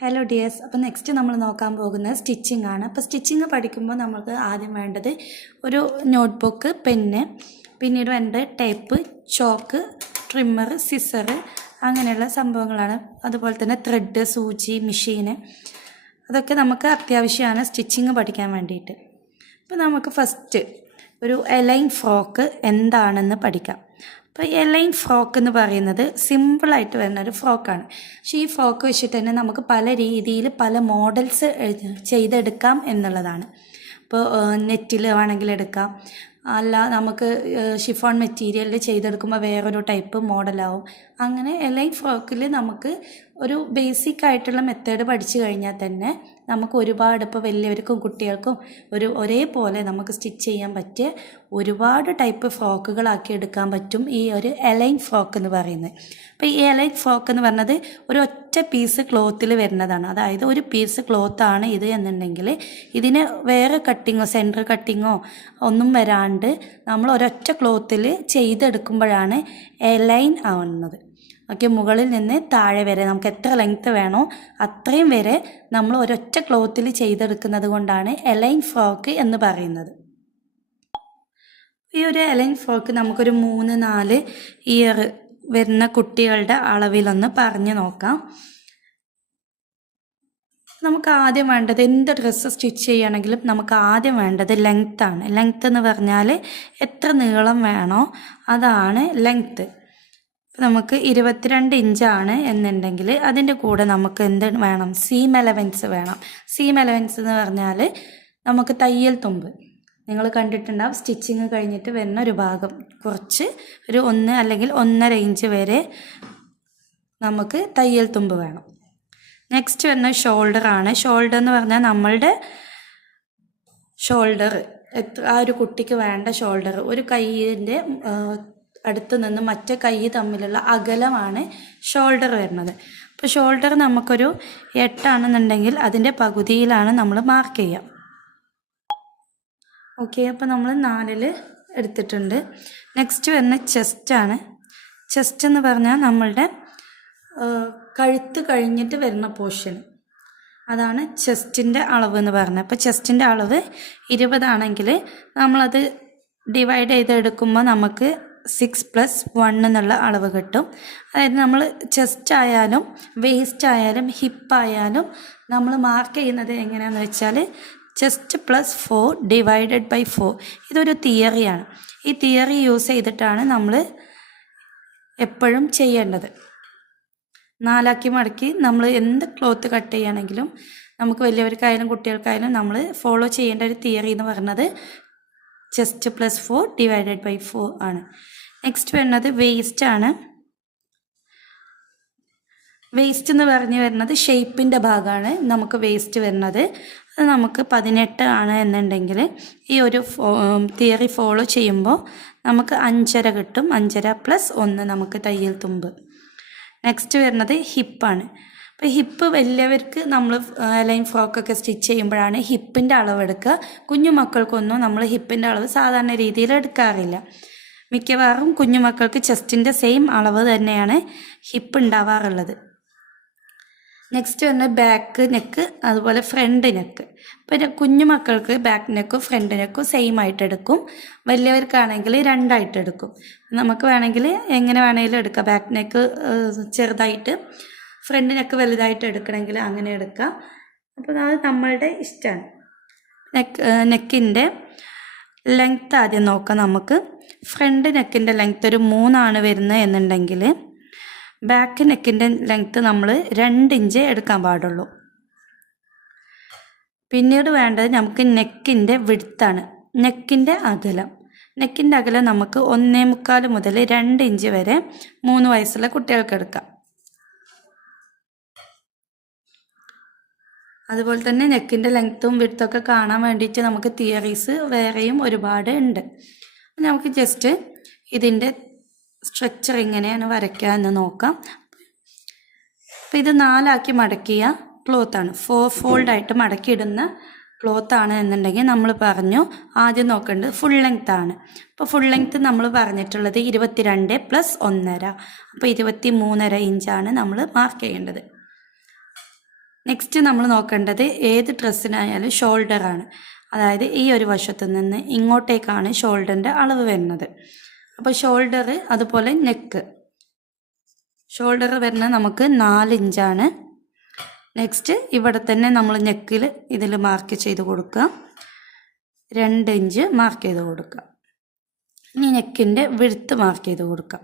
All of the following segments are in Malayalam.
Hello dears. അപ്പോൾ നെക്സ്റ്റ് നമ്മൾ നോക്കാൻ പോകുന്നത് സ്റ്റിച്ചിങ് ആണ്. അപ്പോൾ സ്റ്റിച്ചിങ് പഠിക്കുമ്പോൾ നമുക്ക് ആദ്യം വേണ്ടത് ഒരു നോട്ട്ബുക്ക്, പെന്ന്, പിന്നീട് വേണ്ടത് ടേപ്പ്, ചോക്ക്, ട്രിമ്മർ, സിസർ, അങ്ങനെയുള്ള സംഭവങ്ങളാണ്. അതുപോലെ തന്നെ ത്രെഡ്, സൂചി, മെഷീന്, അതൊക്കെ നമുക്ക് അത്യാവശ്യമാണ് സ്റ്റിച്ചിങ് പഠിക്കാൻ വേണ്ടിയിട്ട്. അപ്പോൾ നമുക്ക് ഫസ്റ്റ് ഒരു എലൈൻ ഫ്രോക്ക് എന്താണെന്ന് പഠിക്കാം. അപ്പോൾ എലൈൻ ഫ്രോക്ക് എന്ന് പറയുന്നത് സിമ്പിളായിട്ട് വരുന്ന ഒരു ഫ്രോക്കാണ്. പക്ഷേ ഈ ഫ്രോക്ക് വെച്ചിട്ട് തന്നെ നമുക്ക് പല രീതിയിൽ പല മോഡൽസ് ചെയ്തെടുക്കാം എന്നുള്ളതാണ്. ഇപ്പോൾ നെറ്റിൽ വേണമെങ്കിൽ എടുക്കാം, അല്ല നമുക്ക് ഷിഫോൺ മെറ്റീരിയലിൽ ചെയ്തെടുക്കുമ്പോൾ വേറൊരു ടൈപ്പ് മോഡലാവും. അങ്ങനെ എലൈൻ ഫ്രോക്കിൽ നമുക്ക് ഒരു ബേസിക് ആയിട്ടുള്ള മെത്തേഡ് പഠിച്ചു കഴിഞ്ഞാൽ തന്നെ നമുക്ക് ഒരുപാട്, ഇപ്പോൾ വലിയവർക്കും കുട്ടികൾക്കും ഒരേപോലെ നമുക്ക് സ്റ്റിച്ച് ചെയ്യാൻ പറ്റിയ ഒരുപാട് ടൈപ്പ് ഫ്രോക്കുകളാക്കി എടുക്കാൻ പറ്റും ഈ ഒരു എലൈൻ ഫ്രോക്ക് എന്ന് പറയുന്നത്. അപ്പോൾ ഈ എലൈൻ ഫ്രോക്ക് എന്ന് പറഞ്ഞത് ഒരു ഒറ്റ പീസ് ക്ലോത്തിൽ വരുന്നതാണ്. അതായത് ഒരു പീസ് ക്ലോത്താണ് ഇത് എന്നുണ്ടെങ്കിൽ ഇതിന് വേറെ കട്ടിങ്ങോ സെൻറ്റർ കട്ടിങ്ങോ ഒന്നും വരാണ്ട് നമ്മൾ ഒരൊറ്റ ക്ലോത്തിൽ ചെയ്തെടുക്കുമ്പോഴാണ് എലൈൻ ആവുന്നത്. ഓക്കെ, മുകളിൽ നിന്ന് താഴെ വരെ നമുക്ക് എത്ര ലെങ്ത്ത് വേണോ അത്രയും വരെ നമ്മൾ ഒരൊറ്റ ക്ലോത്തിൽ ചെയ്തെടുക്കുന്നത് കൊണ്ടാണ് എലൈൻ ഫ്രോക്ക് എന്ന് പറയുന്നത്. ഈ ഒരു എലൈൻ ഫ്രോക്ക് നമുക്കൊരു 3-4 ഇയർ വരുന്ന കുട്ടികളുടെ അളവിലൊന്ന് പറഞ്ഞു നോക്കാം. നമുക്ക് ആദ്യം വേണ്ടത്, എന്ത് ഡ്രസ്സ് സ്റ്റിച്ച് ചെയ്യുകയാണെങ്കിലും നമുക്ക് ആദ്യം വേണ്ടത് ലെങ്ത്താണ്. ലെങ്ത്ത് എന്ന് പറഞ്ഞാൽ എത്ര നീളം വേണോ അതാണ് ലെങ്ത്ത്. നമുക്ക് 22 ഇഞ്ചാണ് എന്നുണ്ടെങ്കിൽ അതിൻ്റെ കൂടെ നമുക്ക് എന്ത് വേണം, സീം അലവൻസ് വേണം. സീം അലവൻസ് എന്ന് പറഞ്ഞാൽ നമുക്ക് തയ്യൽ തുമ്പ്, നിങ്ങൾ കണ്ടിട്ടുണ്ടാവും, സ്റ്റിച്ചിങ് കഴിഞ്ഞിട്ട് വരുന്ന ഒരു ഭാഗം കുറച്ച് ഒരു 1 അല്ലെങ്കിൽ 1.5 ഇഞ്ച് വരെ നമുക്ക് തയ്യൽ തുമ്പ് വേണം. നെക്സ്റ്റ് വരുന്ന ഷോൾഡറാണ്. ഷോൾഡർ എന്ന് പറഞ്ഞാൽ നമ്മളുടെ ഷോൾഡർ, ആ ഒരു കുട്ടിക്ക് വേണ്ട ഷോൾഡർ, ഒരു കൈയിൻ്റെ അടുത്ത് നിന്ന് മറ്റേ കൈ തമ്മിലുള്ള അകലമാണ് ഷോൾഡർ വരുന്നത്. അപ്പോൾ ഷോൾഡർ നമുക്കൊരു 8 ആണെന്നുണ്ടെങ്കിൽ അതിൻ്റെ പകുതിയിലാണ് നമ്മൾ മാർക്ക് ചെയ്യുക. ഓക്കെ, അപ്പോൾ നമ്മൾ 4 എടുത്തിട്ടുണ്ട്. നെക്സ്റ്റ് വരുന്ന ചെസ്റ്റാണ്. ചെസ്റ്റ് എന്ന് പറഞ്ഞാൽ നമ്മളുടെ കഴുത്ത് കഴിഞ്ഞിട്ട് വരുന്ന പോർഷൻ, അതാണ് ചെസ്റ്റിൻ്റെ അളവ് എന്ന് പറഞ്ഞത്. അപ്പോൾ ചെസ്റ്റിൻ്റെ അളവ് 20 ആണെങ്കിൽ നമ്മളത് ഡിവൈഡ് ചെയ്തെടുക്കുമ്പോൾ നമുക്ക് 6+1 എന്നുള്ള അളവ് കിട്ടും. അതായത് നമ്മൾ ചെസ്റ്റ് ആയാലും വേസ്റ്റ് ആയാലും ഹിപ്പായാലും നമ്മൾ മാർക്ക് ചെയ്യുന്നത് എങ്ങനെയാണെന്ന് വെച്ചാൽ ചെസ്റ്റ് +4 ഡിവൈഡഡ് ബൈ 4. ഇതൊരു തിയറിയാണ്. ഈ തിയറി യൂസ് ചെയ്തിട്ടാണ് നമ്മൾ എപ്പോഴും ചെയ്യേണ്ടത്. 4 ആക്കി മടക്കി നമ്മൾ എന്ത് ക്ലോത്ത് കട്ട് ചെയ്യുകയാണെങ്കിലും നമുക്ക് വലിയവർക്കായാലും കുട്ടികൾക്കായാലും നമ്മൾ ഫോളോ ചെയ്യേണ്ട ഒരു തിയറി എന്ന് പറയുന്നത് ചെസ്റ്റ് +4 ഡിവൈഡഡ് ബൈ 4 ആണ്. നെക്സ്റ്റ് വരുന്നത് വേസ്റ്റ് ആണ്. വേസ്റ്റ് എന്ന് പറഞ്ഞു വരുന്നത് ഷേപ്പിൻ്റെ ഭാഗമാണ് നമുക്ക് വേസ്റ്റ് വരുന്നത്. അത് നമുക്ക് 18 ആണ് എന്നുണ്ടെങ്കിൽ ഈ ഒരു തിയറി ഫോളോ ചെയ്യുമ്പോൾ നമുക്ക് 5.5 കിട്ടും. 5.5+1 നമുക്ക് തയ്യൽ തുമ്പ്. നെക്സ്റ്റ് വരുന്നത് ഹിപ്പാണ്. അപ്പോൾ ഹിപ്പ് വലിയവർക്ക് നമ്മൾ ലൈൻ ഫ്രോക്കൊക്കെ സ്റ്റിച്ച് ചെയ്യുമ്പോഴാണ് ഹിപ്പിൻ്റെ അളവ് എടുക്കുക. കുഞ്ഞു മക്കൾക്കൊന്നും നമ്മൾ ഹിപ്പിൻ്റെ അളവ് സാധാരണ രീതിയിൽ എടുക്കാറില്ല. മിക്കവാറും കുഞ്ഞു മക്കൾക്ക് ചെസ്റ്റിൻ്റെ സെയിം അളവ് തന്നെയാണ് ഹിപ്പ് ഉണ്ടാവാറുള്ളത്. നെക്സ്റ്റ് വരുന്നത് ബാക്ക് നെക്ക്, അതുപോലെ ഫ്രണ്ട് നെക്ക്. പിന്നെ കുഞ്ഞു മക്കൾക്ക് ബാക്ക് നെക്കും ഫ്രണ്ട് നെക്കും സെയിം ആയിട്ട് എടുക്കും. വലിയവർക്കാണെങ്കിൽ 2 ആയിട്ട് എടുക്കും. നമുക്ക് വേണമെങ്കിൽ എങ്ങനെ വേണമെങ്കിലും എടുക്കാം. ബാക്ക് നെക്ക് ചെറുതായിട്ട് ഫ്രണ്ട് നെക്ക് വലുതായിട്ട് എടുക്കണമെങ്കിൽ അങ്ങനെ എടുക്കാം. അപ്പോൾ അത് നമ്മളുടെ ഇഷ്ടമാണ്. നെക്കിൻ്റെ ലെങ്ത്ത് ആദ്യം നോക്കാം. നമുക്ക് ഫ്രണ്ട് നെക്കിൻ്റെ ലെങ്ത്ത് ഒരു 3 ആണ് വരുന്നത് എന്നുണ്ടെങ്കിൽ ബാക്ക് നെക്കിൻ്റെ ലെങ്ത്ത് നമ്മൾ 2 ഇഞ്ച് എടുക്കാൻ പാടുള്ളൂ. പിന്നീട് വേണ്ടത് നമുക്ക് നെക്കിൻ്റെ വിഡ്ത്താണ്, നെക്കിൻ്റെ അകലം. നെക്കിൻ്റെ അകലം നമുക്ക് 1.25 മുതൽ 2 ഇഞ്ച് വരെ 3 വയസ്സുള്ള കുട്ടികൾക്ക് എടുക്കാം. അതുപോലെ തന്നെ നെക്കിൻ്റെ ലെങ്ത്തും വിഡ്ത്തൊക്കെ കാണാൻ വേണ്ടിയിട്ട് നമുക്ക് തിയറീസ് വേറെയും ഒരുപാട് ഉണ്ട്. നമുക്ക് ജസ്റ്റ് ഇതിൻ്റെ സ്ട്രക്ചർ എങ്ങനെയാണ് വരയ്ക്കുക എന്ന് നോക്കാം. അപ്പോൾ ഇത് 4 ആക്കി മടക്കിയ ക്ലോത്താണ്, 4 ഫോൾഡായിട്ട് മടക്കിയിടുന്ന ക്ലോത്താണ് എന്നുണ്ടെങ്കിൽ നമ്മൾ പറഞ്ഞു ആദ്യം നോക്കേണ്ടത് ഫുൾ ലെങ്ത് ആണ്. അപ്പോൾ ഫുൾ ലെങ്ത്ത് നമ്മൾ പറഞ്ഞിട്ടുള്ളത് 22+1.5, അപ്പോൾ 23.5 ഇഞ്ചാണ് നമ്മൾ മാർക്ക് ചെയ്യേണ്ടത്. നെക്സ്റ്റ് നമ്മൾ നോക്കേണ്ടത് ഏത് ഡ്രസ്സിനായാലും ഷോൾഡറാണ്. അതായത് ഈ ഒരു വശത്തു നിന്ന് ഇങ്ങോട്ടേക്കാണ് ഷോൾഡറിൻ്റെ അളവ് വരുന്നത്. അപ്പോൾ ഷോൾഡർ അതുപോലെ നെക്ക്, ഷോൾഡർ വരുന്നത് നമുക്ക് 4 ഇഞ്ചാണ്. നെക്സ്റ്റ് ഇവിടെ തന്നെ നമ്മൾ നെക്കിൽ ഇതിൽ മാർക്ക് ചെയ്ത് കൊടുക്കുക, 2 ഇഞ്ച് മാർക്ക് ചെയ്ത് കൊടുക്കുക. ഇനി നെക്കിൻ്റെ വിഡ്ത്ത് മാർക്ക് ചെയ്ത് കൊടുക്കാം.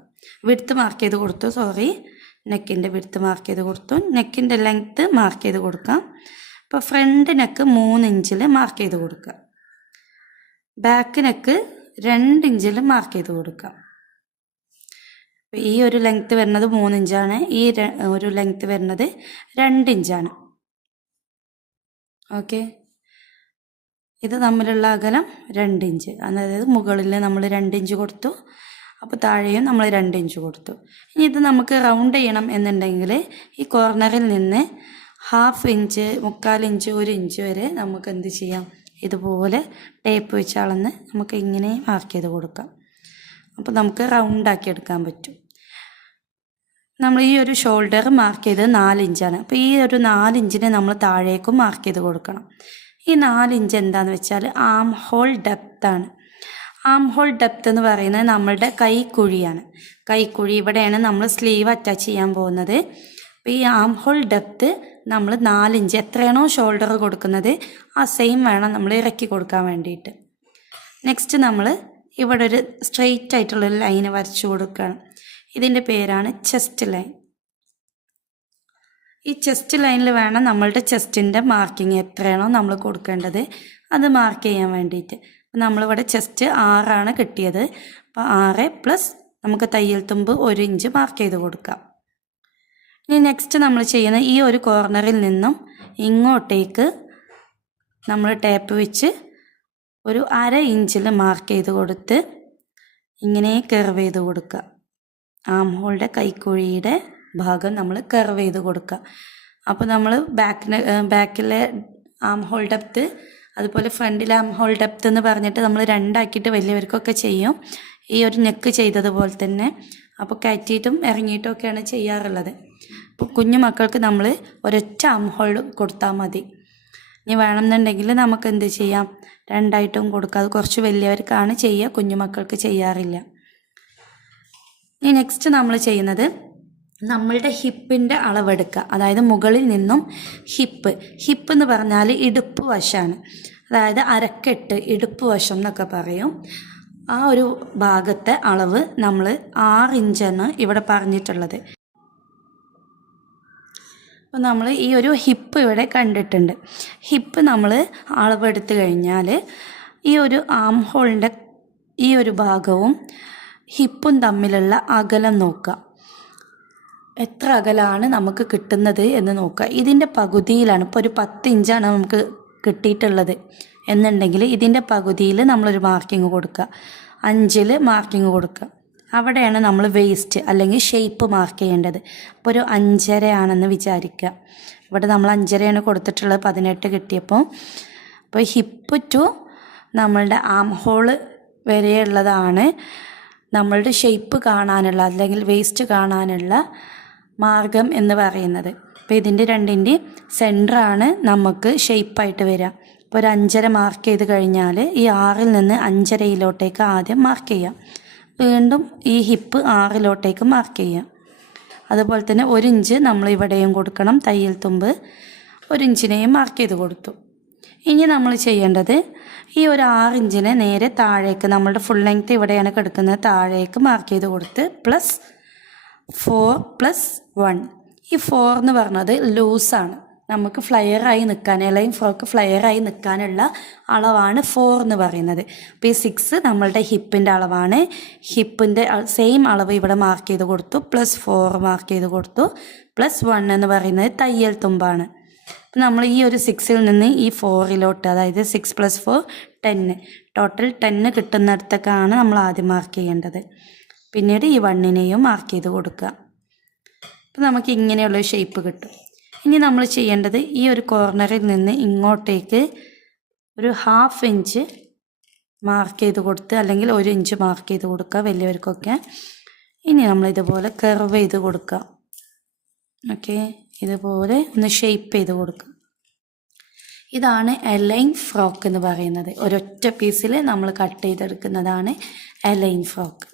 നെക്കിൻ്റെ വിഡ്ത്ത് മാർക്ക് ചെയ്ത് കൊടുത്തു. നെക്കിൻ്റെ ലെങ്ത്ത് മാർക്ക് ചെയ്ത് കൊടുക്കാം. അപ്പോൾ ഫ്രണ്ട് നെക്ക് 3 ഇഞ്ചിൽ മാർക്ക് ചെയ്ത് കൊടുക്കുക. ബാക്ക് നെക്ക് 2 ഇഞ്ചിൽ മാർക്ക് ചെയ്ത് കൊടുക്കാം. ഈ ഒരു ലെങ്ത്ത് വരുന്നത് 3 ഇഞ്ചാണ്, ഈ ഒരു ലെങ്ത്ത് വരുന്നത് 2 ഇഞ്ചാണ്. ഓക്കെ, ഇത് തമ്മിലുള്ള അകലം 2 ഇഞ്ച്. അതായത് മുകളിൽ നമ്മൾ 2 ഇഞ്ച് കൊടുത്തു, അപ്പോൾ താഴെയും നമ്മൾ 2 ഇഞ്ച് കൊടുത്തു. ഇനി ഇത് നമുക്ക് റൗണ്ട് ചെയ്യണം എന്നുണ്ടെങ്കിൽ ഈ കോർണറിൽ നിന്ന് 1/2 ഇഞ്ച്, 1/4 ഇഞ്ച്, 1 ഇഞ്ച് വരെ നമുക്ക് എന്ത് ചെയ്യാം, ഇതുപോലെ ടേപ്പ് വെച്ച് അളന്ന് നമുക്ക് ഇങ്ങനെ മാർക്ക് ചെയ്ത് കൊടുക്കാം. അപ്പോൾ നമുക്ക് റൗണ്ടാക്കി എടുക്കാൻ പറ്റും. നമ്മൾ ഈ ഒരു ഷോൾഡർ മാർക്ക് ചെയ്ത് 4 ഇഞ്ചാണ്. അപ്പോൾ ഈ ഒരു 4 ഇഞ്ചിനെ നമ്മൾ താഴേക്കും മാർക്ക് ചെയ്ത് കൊടുക്കണം. ഈ 4 ഇഞ്ച് എന്താണെന്ന് വെച്ചാൽ ആം ഹോൾ ഡെപ്താണ്. ആം ഹോൾ ഡെപ്ത് എന്ന് പറയുന്നത് നമ്മളുടെ കൈക്കുഴിയാണ്. കൈക്കുഴി ഇവിടെയാണ് നമ്മൾ സ്ലീവ് അറ്റാച്ച് ചെയ്യാൻ പോകുന്നത്. അപ്പോൾ ഈ ആം ഹോൾ ഡെപ്ത് നമ്മൾ 4 ഇഞ്ച്, എത്രയാണോ ഷോൾഡർ കൊടുക്കുന്നത് ആ സെയിം വേണം നമ്മൾ ഇറക്കി കൊടുക്കാൻ വേണ്ടിയിട്ട്. നെക്സ്റ്റ് നമ്മൾ ഇവിടെ ഒരു സ്ട്രെയിറ്റ് ആയിട്ടുള്ളൊരു ലൈന് വരച്ചു കൊടുക്കുകയാണ്. ഇതിൻ്റെ പേരാണ് ചെസ്റ്റ് ലൈൻ. ഈ ചെസ്റ്റ് ലൈനിൽ വേണം നമ്മളുടെ ചെസ്റ്റിൻ്റെ മാർക്കിങ് എത്രയാണോ നമ്മൾ കൊടുക്കേണ്ടത് അത് മാർക്ക് ചെയ്യാൻ വേണ്ടിയിട്ട്. നമ്മളിവിടെ ചെസ്റ്റ് 6 കിട്ടിയത്. അപ്പോൾ 6 പ്ലസ് നമുക്ക് തയ്യൽ തുമ്പ് 1 ഇഞ്ച് മാർക്ക് ചെയ്ത് കൊടുക്കാം. ഇനി നെക്സ്റ്റ് നമ്മൾ ചെയ്യുന്ന ഈ ഒരു കോർണറിൽ നിന്നും ഇങ്ങോട്ടേക്ക് നമ്മൾ ടേപ്പ് വെച്ച് ഒരു 1/2 ഇഞ്ചിൽ മാർക്ക് ചെയ്ത് കൊടുത്ത് ഇങ്ങനെ കർവ് ചെയ്ത് കൊടുക്കുക. ആം ഹോളിൻ്റെ കൈക്കുഴിയുടെ ഭാഗം നമ്മൾ കർവ് ചെയ്ത് കൊടുക്കുക. അപ്പോൾ നമ്മൾ ബാക്കിലെ ആം ഹോൾ ഡെപ്ത് അതുപോലെ ഫ്രണ്ടിലെ ആം ഹോൾ ഡെപ്ത് എന്ന് പറഞ്ഞിട്ട് നമ്മൾ 2 ആക്കിയിട്ട് വലിയവർക്കൊക്കെ ചെയ്യും, ഈ ഒരു നെക്ക് ചെയ്തതുപോലെ തന്നെ. അപ്പോൾ കയറ്റിയിട്ടും ഇറങ്ങിയിട്ടും ഒക്കെയാണ് ചെയ്യാറുള്ളത്. അപ്പോൾ കുഞ്ഞു മക്കൾക്ക് നമ്മൾ ഒരൊറ്റ ആം ഹോൾ കൊടുത്താൽ മതി. ഇനി വേണമെന്നുണ്ടെങ്കിൽ നമുക്ക് എന്ത് ചെയ്യാം, 2 ആയിട്ടും കൊടുക്കാം. അത് കുറച്ച് വലിയവർക്കാണ് ചെയ്യുക, കുഞ്ഞു മക്കൾക്ക് ചെയ്യാറില്ല. ഇനി നെക്സ്റ്റ് നമ്മൾ ചെയ്യുന്നത് നമ്മളുടെ ഹിപ്പിൻ്റെ അളവെടുക്കുക. അതായത് മുകളിൽ നിന്നും ഹിപ്പ് എന്ന് പറഞ്ഞാൽ ഇടുപ്പ് വശമാണ്. അതായത് അരക്കെട്ട്, ഇടുപ്പ് വശം എന്നൊക്കെ പറയും. ആ ഒരു ഭാഗത്തെ അളവ് നമ്മൾ 6 ഇഞ്ചാണ് ഇവിടെ പറഞ്ഞിട്ടുള്ളത്. അപ്പോൾ നമ്മൾ ഈ ഒരു ഹിപ്പ് ഇവിടെ കണ്ടിട്ടുണ്ട്. ഹിപ്പ് നമ്മൾ അളവെടുത്ത് കഴിഞ്ഞാൽ ഈ ഒരു ആം ഹോളിൻ്റെ ഈ ഒരു ഭാഗവും ഹിപ്പും തമ്മിലുള്ള അകലം നോക്കുക. എത്ര അകലമാണ് നമുക്ക് കിട്ടുന്നത് എന്ന് നോക്കുക. ഇതിൻ്റെ പകുതിയിലാണ്, ഇപ്പോൾ ഒരു 10 ഇഞ്ചാണ് നമുക്ക് കിട്ടിയിട്ടുള്ളത് എന്നുണ്ടെങ്കിൽ ഇതിൻ്റെ പകുതിയിൽ നമ്മളൊരു മാർക്കിങ് കൊടുക്കുക, 5ൽ മാർക്കിങ് കൊടുക്കുക. അവിടെയാണ് നമ്മൾ വേസ്റ്റ് അല്ലെങ്കിൽ ഷേപ്പ് മാർക്ക് ചെയ്യേണ്ടത്. അപ്പോൾ ഒരു 5.5 ആണെന്ന് വിചാരിക്കുക. ഇവിടെ നമ്മൾ 5.5 കൊടുത്തിട്ടുള്ളത്, 18 കിട്ടിയപ്പോൾ. അപ്പോൾ ഹിപ്പ് ടു നമ്മളുടെ ആം ഹോള് വരെയുള്ളതാണ് നമ്മളുടെ ഷേപ്പ് കാണാനുള്ള അല്ലെങ്കിൽ വേസ്റ്റ് കാണാനുള്ള മാർഗം എന്ന് പറയുന്നത്. അപ്പോൾ ഇതിൻ്റെ 2ൻ്റെ സെൻറ്ററാണ് നമുക്ക് ഷേപ്പായിട്ട് വരിക. ഇപ്പോൾ ഒരു 5.5 മാർക്ക് ചെയ്ത് കഴിഞ്ഞാൽ ഈ 6ൽ നിന്ന് 5.5 ആദ്യം മാർക്ക് ചെയ്യാം. വീണ്ടും ഈ ഹിപ്പ് 6 മാർക്ക് ചെയ്യാം. അതുപോലെ തന്നെ 1 ഇഞ്ച് നമ്മൾ ഇവിടെയും കൊടുക്കണം, തയ്യൽ തുമ്പ് 1 ഇഞ്ചിനെയും മാർക്ക് ചെയ്ത് കൊടുത്തു. ഇനി നമ്മൾ ചെയ്യേണ്ടത് ഈ ഒരു 6 ഇഞ്ചിനെ നേരെ താഴേക്ക്, നമ്മളുടെ ഫുൾ ലെങ്ത്ത് ഇവിടെയാണ് കിടക്കുന്നത്, താഴേക്ക് മാർക്ക് ചെയ്ത് കൊടുത്ത് +4+1. ഈ 4 എന്ന് പറഞ്ഞത് ലൂസാണ്, നമുക്ക് ഫ്ലയറായി നിൽക്കാൻ, എലൈൻ ഫ്രോക്ക് ഫ്ലയറായി നിൽക്കാനുള്ള അളവാണ് 4 എന്ന് പറയുന്നത്. അപ്പോൾ ഈ 6 നമ്മളുടെ ഹിപ്പിൻ്റെ അളവാണ്. ഹിപ്പിൻ്റെ സെയിം അളവ് ഇവിടെ മാർക്ക് ചെയ്ത് കൊടുത്തു, +4 മാർക്ക് ചെയ്ത് കൊടുത്തു, +1 എന്ന് പറയുന്നത് തയ്യൽ തുമ്പാണ്. അപ്പോൾ നമ്മൾ ഈ ഒരു 6ൽ നിന്ന് ഈ 4ലോട്ട്, അതായത് 6 + 4 10, ടോട്ടൽ 10 കിട്ടുന്നിടത്തൊക്കെയാണ് നമ്മൾ ആദ്യം മാർക്ക് ചെയ്യേണ്ടത്. പിന്നീട് ഈ 1നെയും മാർക്ക് ചെയ്ത് കൊടുക്കുക. അപ്പോൾ നമുക്ക് ഇങ്ങനെയുള്ളൊരു ഷേപ്പ് കിട്ടും. ഇനി നമ്മൾ ചെയ്യേണ്ടത് ഈ ഒരു കോർണറിൽ നിന്ന് ഇങ്ങോട്ടേക്ക് ഒരു 1/2 ഇഞ്ച് മാർക്ക് ചെയ്ത് കൊടുത്ത്, അല്ലെങ്കിൽ 1 ഇഞ്ച് മാർക്ക് ചെയ്ത് കൊടുക്കുക വലിയവർക്കൊക്കെ. ഇനി നമ്മൾ ഇതുപോലെ കർവ് ചെയ്ത് കൊടുക്കുക. ഓക്കെ, ഇതുപോലെ ഒന്ന് ഷേപ്പ് ചെയ്ത് കൊടുക്കുക. ഇതാണ് എലൈൻ ഫ്രോക്ക് എന്ന് പറയുന്നത്. ഒരൊറ്റ പീസിൽ നമ്മൾ കട്ട് ചെയ്തെടുക്കുന്നതാണ് എലൈൻ ഫ്രോക്ക്.